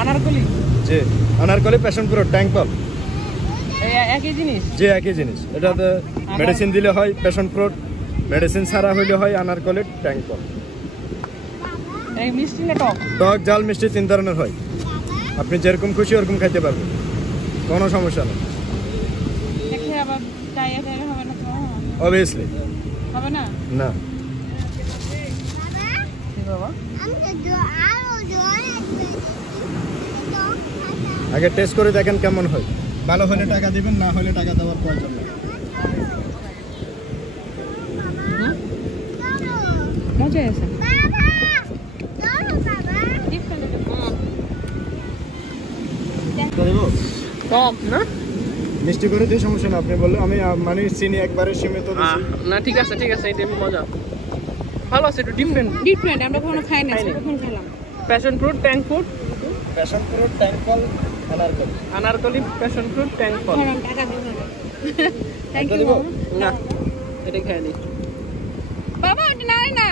আনারকলি জি Anarkali passion fruit tank ফল একই জিনিস যে একই জিনিস এটাতে মেডিসিন দিলে হয় প্যাশন ফ্রুট মেডিসিন ছাড়া হইলে হয় আনারকলি ট্যাঙ্ক ফল এই মিষ্টি না টক টক ঝাল মিষ্টি 3 ধরনের হয় আপনি যেরকম খুশি ওরকম খাইতে পারবেন কোনো সমস্যা নেই দেখে আবার ডায়রিয়া হবে না তো অবভিয়াসলি হবে না না বাবা আগে টেস্ট করে দেখেন কেমন হয় ভালো হলে টাকা দিবেন না হলে টাকা দেওয়ার প্রয়োজন নেই মজা আছে টক না মিষ্টি করে দিয়ে সমস্যা না আপনি বললে আমি মানে চিনি একবারে সীমিত দিছি না ঠিক আছে এটা মজা ভালো আছে একটু ডিফারেন্ট আমরা কখনো খাই না কখন খেলাম passion fruit tank fruit Anarkali passion fruit tank ফল টাকা থ্যাংক ইউ না এটা খাই নি বাবা ওটা না